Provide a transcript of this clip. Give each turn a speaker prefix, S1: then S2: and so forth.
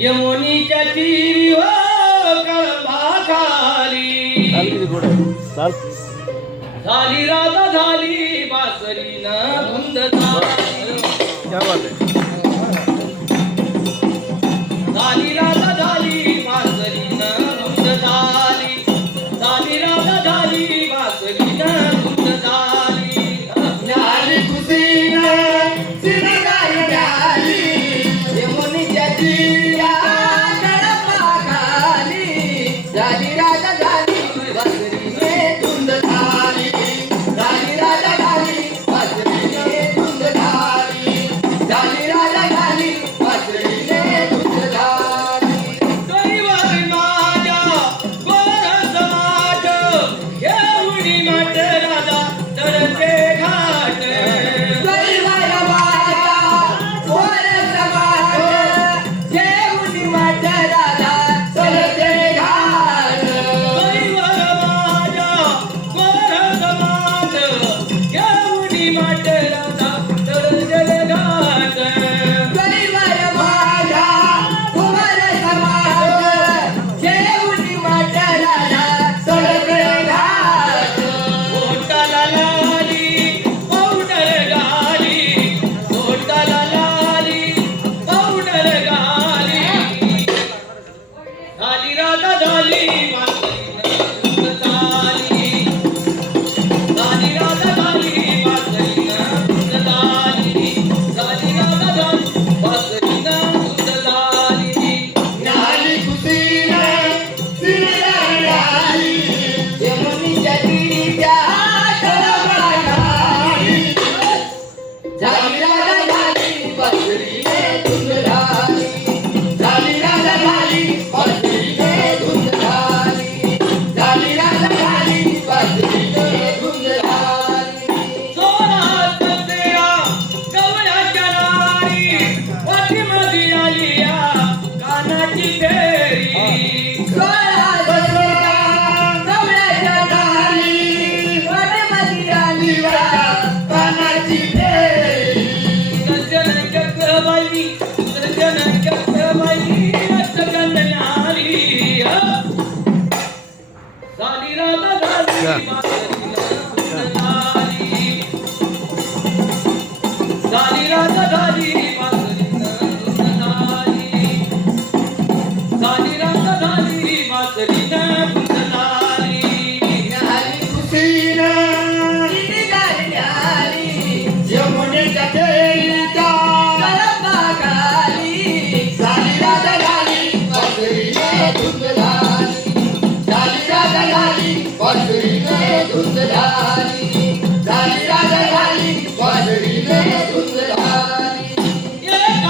S1: यमुनीच्या तीरी हो
S2: कळंबाखाली
S1: झाली राधा झाली बासरी ना धुंद झाली.
S3: Daddy.